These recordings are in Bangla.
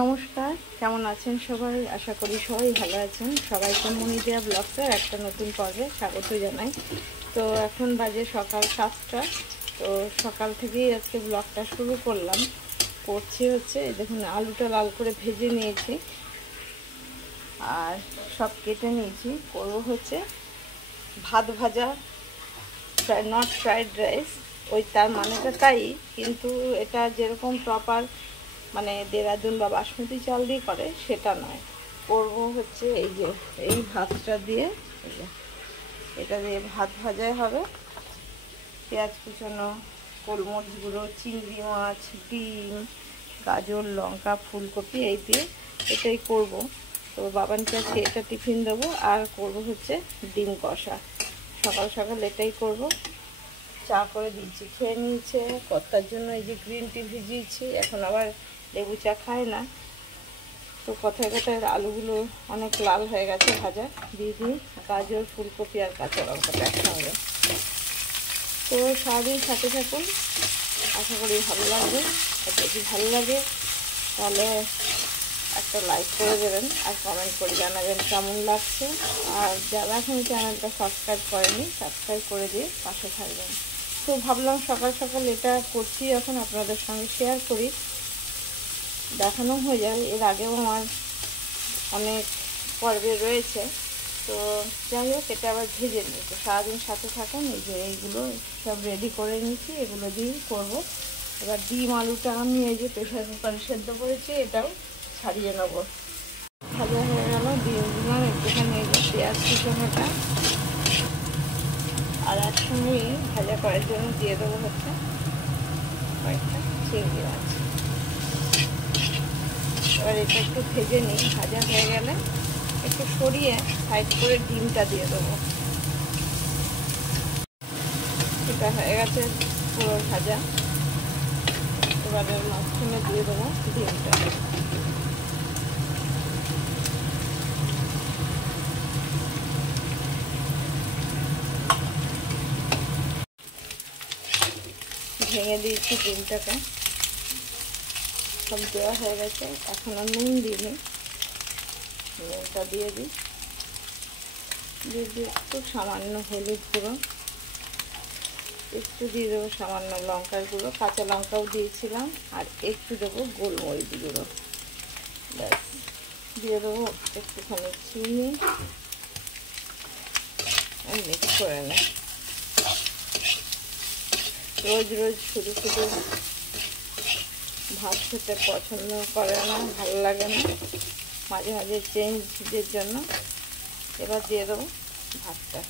নমস্কার, কেমন আছেন সবাই? আশা করি সবাই ভালো আছেন। সবাইকে মনিদিয়া ব্লগসের একটা নতুন পর্বে স্বাগত জানাই। তো এখন বাজে সকাল 7টা। তো সকাল থেকেই আজকে ব্লগটা শুরু করছি হচ্ছে দেখুন, আলুটা লাল করে ভেজে নিয়েছি আর সব কেটে নিয়েছি। করবো হচ্ছে ভাত ভাজা, নট ফ্রাইড রাইস। ওই তার মানেটা তাই, কিন্তু এটা যেরকম প্রপার মানে দেরাদুন বা বাসমতি চাল দিয়ে করে সেটা নয়। করব হচ্ছে এই ভাতটা দিয়ে, এটা দিয়ে ভাত ভাজাই হবে। পেঁয়াজ কুচানো, গোলমরিচ গুঁড়ো, চিংড়ি মাছ, ডিম, গাজর, লঙ্কা, ফুলকপি এই দিয়ে এটাই করব। তো বাবানকে আজকে এটা টিফিন দেবো। আর করব হচ্ছে ডিম কষা। সকাল সকাল এটাই করব। চা করে দিচ্ছি, খেয়ে নিয়েছে। কর্তার জন্য এই যে গ্রিন টি ভিজিয়েছি, এখন আবার লেবু চা খায় না। তো কথায় কথায় আলুগুলো অনেক লাল হয়ে গেছে ভাজা, দিয়ে দিই গাজর, ফুলকপি আর কাঁচা লঙ্কাটা একসঙ্গে। তো সারাদিন সাথে থাকুন, আশা করি ভালো লাগবে। আর যদি ভালো লাগে তাহলে একটা লাইক করে দেবেন আর কমেন্ট করে জানাবেন কেমন লাগছে। আর যারা এখন চ্যানেলটা সাবস্ক্রাইব করেনি, সাবস্ক্রাইব করে দিয়ে পাশে থাকবেন। তো ভাবলাম সকাল সকাল এটা করছি, এখন আপনাদের সঙ্গে শেয়ার করি, দেখানো হয়ে যায়। এর আগেও আমার অনেক পর্বে রয়েছে। তো যাই হোক, এটা আবার ভেজে নিই। তো সারাদিন সাথে থাকুন। এই যে এইগুলো সব রেডি করে নিয়েছি, এগুলো দিয়েই করবো। এবার ডিম আলুটা আমি এই যে প্রেশার কুকারে সেদ্ধ করেছি, এটাও ছাড়িয়ে নেবো। ভাজা হয়ে গেল ডিমগুলো। একটুখানি এই যে পেঁয়াজ কুচানোটা আর একসঙ্গে ভাজা করার জন্য দিয়ে দেবো হচ্ছে কয়েকটা চিংড়ি মাছ। এবার এটা একটু ভেজে নিই। ভাজা হয়ে গেলে একটু সরিয়ে সাইড করে ডিমটা দিয়ে দেবো। এটা হয়ে গেছে পুরো ভাজা। এবারে মাঝখানে দিয়ে দেবো ডিমটা। ভেঙে দিয়েছি ডিমটাকে, সব দেওয়া হয়ে গেছে। এখন আর নুন দিইনি, নুনটা দিয়ে দিই। দিয়ে দিয়ে একটু সামান্য হলুদ গুঁড়ো, একটু দিয়ে দেবো সামান্য লঙ্কার গুঁড়ো, কাঁচা লঙ্কাও দিয়েছিলাম, আর একটু দেবো গোলমরিচ গুঁড়ো। ব্যাস, দিয়ে দেবো একটুখানি চিনি, মিক্স করে নেই। রোজ রোজ শুধু শুধু ভাত খেতে পছন্দ করে না, ভালো লাগে না, মাঝে মাঝে চেঞ্জের জন্য এবার দিয়ে দেবো ভাতটা।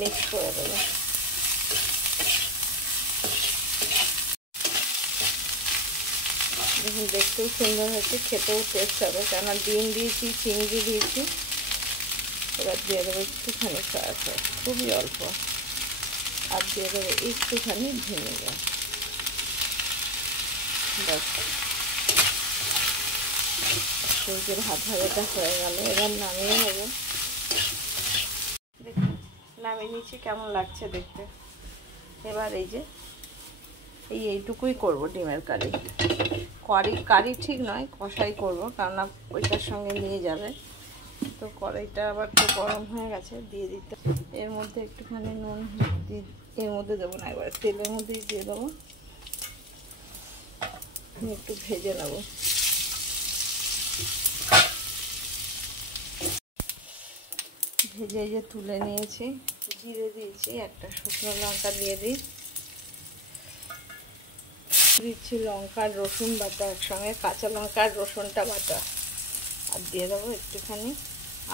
মিক্স করে দেবো। দেখুন, দেখতেও সুন্দর হয়েছে, খেতেও টেস্ট হবে, কেননা ডিম দিয়েছি, চিংড়ি দিয়েছি। এবার দিয়ে দেবো একটুখানি সয়া সস, খুবই অল্প, আর দিয়ে দেবো একটুখানি ভিনেগার। ব্যাস, সূর্যের ভাত ভাজাটা হয়ে গেল। এবার নামিয়ে নেবো। দেখুন, নামিয়ে নিচ্ছি, কেমন লাগছে দেখতে। এবার এই যে এইটুকুই করব ডিমের কারি। কারি ঠিক নয়, কষাই করব, কেননা ওইটার সঙ্গে নিয়ে যাবে। তো কড়াইটা আবার তো গরম হয়ে গেছে, দিয়ে দিতে। এর মধ্যে একটুখানি নুন এর মধ্যে দেবো না, এবার তেলের মধ্যেই দিয়ে দেবো। একটু ভেজে নেব। ভেজে যে তুলে নিয়েছি, জিরে দিয়েছি, একটা শুকনো লঙ্কা দিয়ে দিচ্ছি লঙ্কার রসুন বাটা একসঙ্গে, কাঁচা লঙ্কার রসুনটা বাটা, আর দিয়ে দেবো একটুখানি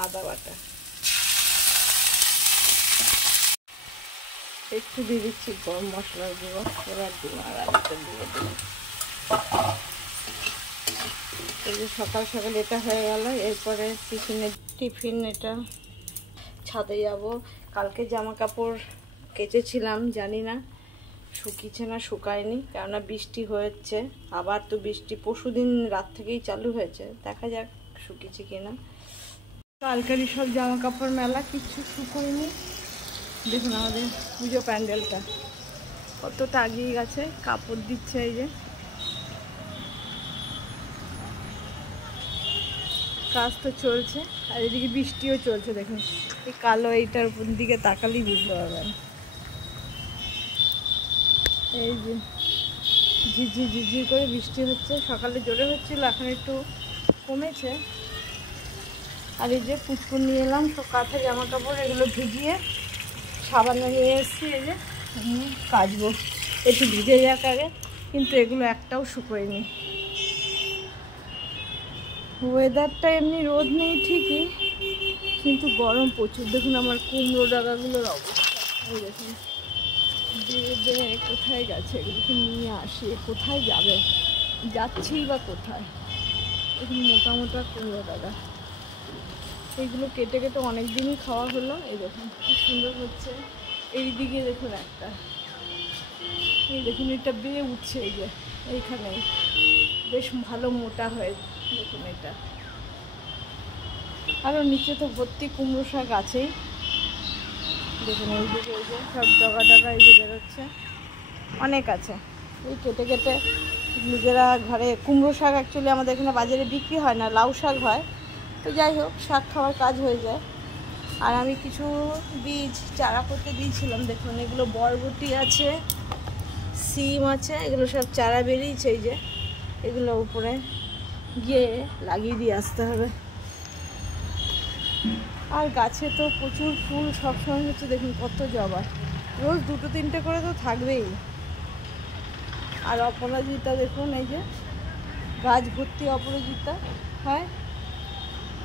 আদা বাটা। একটু দিয়ে দিচ্ছি গরম মশলার গুঁড়ো। এবার ডিম আর আলুটা দিয়ে দেবো। এই যে সকাল সকাল এটা হয়ে গেল। এরপরে টিফিন এটা ছাদে যাব। কালকে জামা কাপড় কেচেছিলাম, জানি না শুকিয়েছে না শুকায়নি, কেননা বৃষ্টি হয়েছে। আবার তো বৃষ্টি পরশুদিন রাত থেকেই চালু হয়েছে, দেখা যাক শুকিয়েছে কিনা। কালকেরই সব জামা কাপড় মেলা, কিচ্ছু শুকোয়নি। দেখুন আমাদের পুজো প্যান্ডেলটা কতটা এগিয়ে গেছে, কাপড় দিচ্ছে এই যে, কাজ তো চলছে আর এদিকে বৃষ্টিও চলছে। দেখুন এই কালো এইটার উপর দিকে তাকালেই বুঝতে পারবেন। এই যে ঝিরঝির ঝিরঝির করে বৃষ্টি হচ্ছে, সকালে জোরে হচ্ছিল, এখন একটু কমেছে। আর এই যে পুচকুর নিয়ে এলাম সব কাঁথা জামা কাপড়, এগুলো ভিজিয়ে সাবানে নিয়ে এসেছি, এই যে কাচবো, একটু ভিজে যাক আগে। কিন্তু এগুলো একটাও শুকোয়নি। ওয়েদারটা এমনি রোদ নেই ঠিকই, কিন্তু গরম প্রচুর। দেখুন আমার কুমড়ো ডাগাগুলোর অবস্থা, এই দেখুন বেয়ে কোথায় গেছে, এগুলোকে নিয়ে আসি, কোথায় যাবে, যাচ্ছেই বা কোথায়। দেখুন মোটা মোটা কুমড়ো ডাগা, এইগুলো কেটে কেটে অনেক দিনই খাওয়া হলো। এই দেখুন কি সুন্দর হচ্ছে। এই দিকে দেখুন একটা, এই দেখুন এটা বেয়ে উঠছে, এই যে এইখানে বেশ ভালো মোটা হয়ে, দেখুন এটা। আরও নিচে তো ভর্তি কুমড়ো শাক আছেই। দেখুন এইদিকে এই যে সব ডগা ডগা এই যে বেরোচ্ছে, অনেক আছে। এই কেটে কেটে নিজেরা ঘরে, কুমড়ো শাক অ্যাকচুয়ালি আমাদের এখানে বাজারে বিক্রি হয় না, লাউ শাক হয়। তো যাই হোক, শাক খাওয়ার কাজ হয়ে যায়। আর আমি কিছু বীজ চারা করতে দিয়েছিলাম, দেখুন এগুলো বরবটি আছে, সিম আছে, এগুলো সব চারা বেরিয়েছে। এই যে এগুলো উপরে গিয়ে লাগিয়ে দিয়ে আসতে হবে। আর গাছে তো প্রচুর ফুল সবসময় হচ্ছে, দেখুন কত জবা, রোজ 2-3টে করে তো থাকবেই। আর অপরাজিতা দেখুন, এই যে গাছ ভর্তি অপরাজিতা হয়।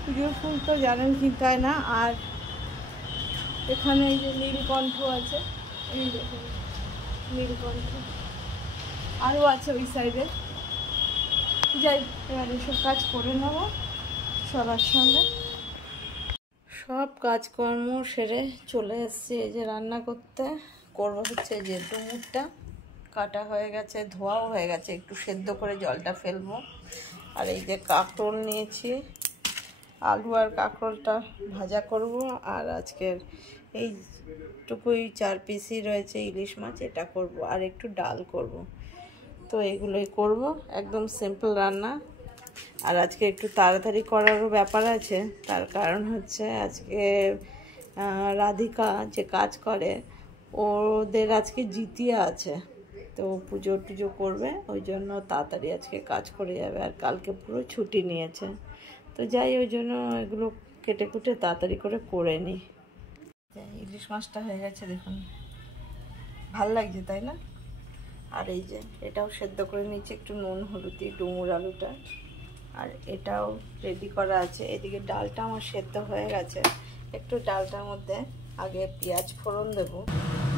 পুজোর ফুল তো জানেন কিনতে হয় না। আর এখানে এই যে নীলকণ্ঠ আছে, এই দেখুন নীলকণ্ঠ আরও আছে ওই সাইডে। যাই এবার এসব কাজ করে নেবো সবার সঙ্গে। সব কাজকর্ম সেরে চলে এসেছি এই যে রান্না করতে। করবো হচ্ছে যে ডুমুরটা কাটা হয়ে গেছে, ধোয়াও হয়ে গেছে, একটু সেদ্ধ করে জলটা ফেলবো। আর এই যে কাঁকরোল নিয়েছি, আলু আর কাঁকরোলটা ভাজা করব। আর আজকের এইটুকুই 4 পিসই রয়েছে ইলিশ মাছ, এটা করব। আর একটু ডাল করব। তো এগুলোই করব, একদম সিম্পল রান্না। আর আজকে একটু তাড়াতাড়ি করারও ব্যাপার আছে, তার কারণ হচ্ছে আজকে রাধিকা যে কাজ করে ওদের আজকে জিতিয়া আছে, তো পুজো টুজো করবে, ওই জন্য তাড়াতাড়ি আজকে কাজ করে যাবে। আর কালকে পুরো ছুটি নিয়েছে, তো যাই ওই জন্য এগুলো কেটে কুটে তাড়াতাড়ি করে নিই। ইলিশ মাছটা হয়ে গেছে, দেখুন ভাল লাগছে তাই না। আর এই যে এটাও সেদ্ধ করে নিচ্ছি একটু নুন হলুদ দিয়ে, ডুমুর আলুটা। আর এটাও রেডি করা আছে। এদিকে ডালটা আমার সেদ্ধ হয়ে গেছে, একটু ডালটার মধ্যে আগে পেঁয়াজ ফোড়ন দেবো,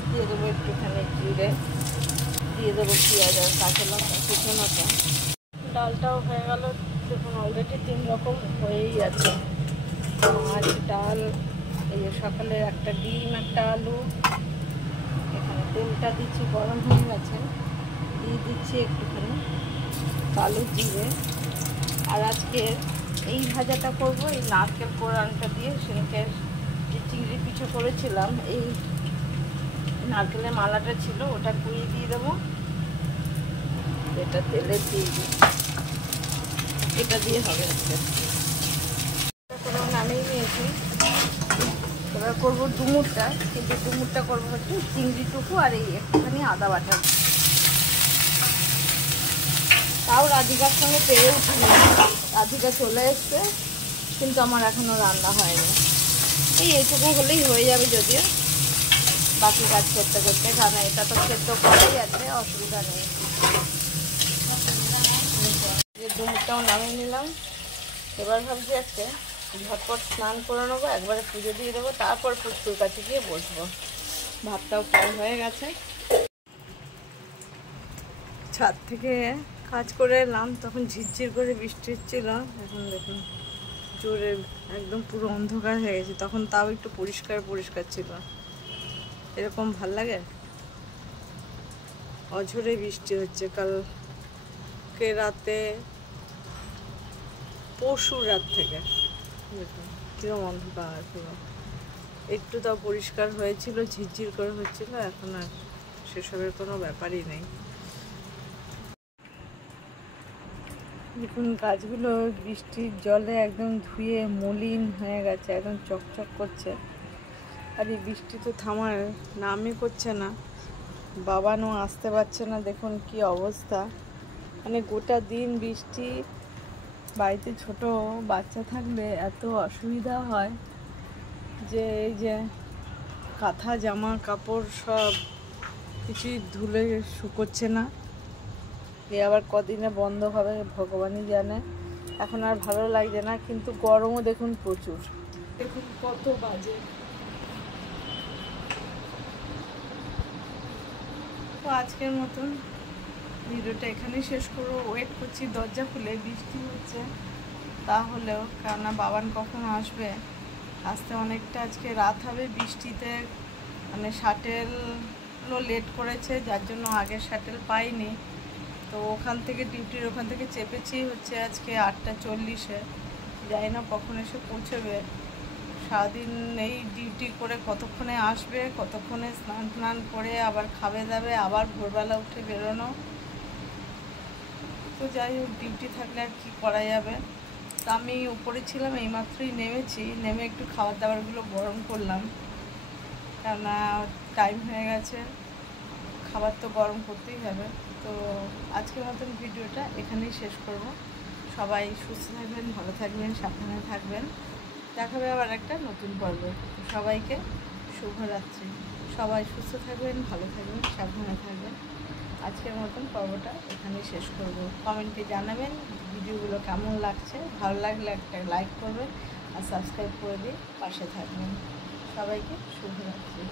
দিয়ে দেবো একটুখানি জিরে, দিয়ে দেবো পেঁয়াজ আর কাঁচা লঙ্কা শুকনোটা। ডালটাও হয়ে গেল, দেখুন অলরেডি 3 রকম হয়েই আছে। মাছ, ডাল, এই যে সকালের একটা ডিম, একটা আলু। এখানে তেলটা দিচ্ছি, গরম হয়ে গেছে, দিয়ে দিচ্ছি একটুখানি কালো জিরে। আর আজকে এই ভাজাটা করব এই নারকেল কোড়ানটা দিয়ে। সেদিনকে যে চিংড়ি পিঠে করেছিলাম, এই নারকেলের মালাটা ছিল, ওটা কুড়িয়ে দিয়ে দেবো, এটা তেলে দিয়ে দিই, এটা দিয়ে হবে আজকে। নামিয়ে নিয়েছি, এবার করবো ডুমুরটা। কিন্তু ডুমুরটা করবো হচ্ছে চিংড়িটুকু আর এই একটুখানি আদা বাটা। তাও রাধিকার সঙ্গে পেরে উঠিনি, রাধিকা চলে এসছে, কিন্তু আমার এখনও রান্না হয়নি। এইটুকু হলেই হয়ে যাবে, যদিও বাকি কাজ করতে করতে, কারণ এটা তো সেদ্ধ করাই আছে, অসুবিধা নেই। ডুমুরটাও নামিয়ে নিলাম। এবার ভাবছি আজকে ঝটপট স্নান করে নেবো, একবারে পুজো দিয়ে দেবো, তারপর পুচকুর কাছে গিয়ে বসবো। ভাতটাও প্রায় হয়ে গেছে। ছাদ থেকে কাজ করে এলাম, তখন ঝিরঝির করে বৃষ্টি হচ্ছিল। এখন দেখুন জোরে একদম পুরো অন্ধকার হয়ে গেছে, তখন তাও একটু পরিষ্কার পরিষ্কার ছিল। এরকম ভাল লাগে। অঝরে বৃষ্টি হচ্ছে, কালকে রাতে, পরশু রাত থেকে দেখুন কিরকম অন্ধকার পুরো। একটু তাও পরিষ্কার হয়েছিল, ঝিরঝির করে হচ্ছিল, এখন আর সেসবের কোনো ব্যাপারই নেই। দেখুন গাছগুলো বৃষ্টির জলে একদম ধুয়ে মলিন হয়ে গেছে, একদম চকচক করছে। আর এই বৃষ্টি তো থামার নামই করছে না, বাবানও আসতে পারছে না। দেখুন কি অবস্থা, মানে গোটা দিন বৃষ্টি। বাড়িতে ছোট বাচ্চা থাকলে এত অসুবিধা হয় যে এই যে কাঁথা জামা কাপড় সব কিছুই ধুলে শুকোচ্ছে না। এ আবার কদিনে বন্ধ হবে ভগবানই জানে। এখন আর ভালো লাগছে না, কিন্তু গরমও দেখুন প্রচুর। দেখুন কত বাজে। তো আজকের মতন ভিডিওটা এখানেই শেষ করবো। ওয়েট করছি দরজা খুলে, বৃষ্টি হচ্ছে তাহলেও, কেননা বাবান কখন আসবে, আসতে অনেকটা আজকে রাত হবে বৃষ্টিতে। মানে শাটেলও লেট করেছে, যার জন্য আগের শাটেল পাইনি। তো ওখান থেকে ডিউটির ওখান থেকে চেপেছি হচ্ছে আজকে 8:40-এ। জানি না কখন এসে পৌঁছবে। সারাদিন এই ডিউটি করে কতক্ষণে আসবে, কতক্ষণে স্নান টান করে আবার খাবে দাবে, আবার ভোরবেলা উঠে বেরোনো। তো যাই হোক, ডিউটি থাকলে আর কী করা যাবে। তো আমি উপরে ছিলাম, এইমাত্রই নেমেছি, নেমে একটু খাবার দাবারগুলো গরম করলাম, কেননা টাইম হয়ে গেছে, খাবার তো গরম করতেই হবে। তো আজকের মতন ভিডিওটা এখানেই শেষ করব। সবাই সুস্থ থাকবেন, ভালো থাকবেন, সাবধানে থাকবেন। দেখাবে আবার একটা নতুন পর্বে। সবাইকে শুভরাত্রি। সবাই সুস্থ থাকবেন, ভালো থাকবেন, সাবধানে থাকবেন। আজকের মতন পর্বটা এখানেই শেষ করব। কমেন্টে জানাবেন ভিডিওগুলো কেমন লাগছে। ভালো লাগলে একটা লাইক করবেন আর সাবস্ক্রাইব করে দিয়ে পাশে থাকবেন। সবাইকে শুভরাত্রি।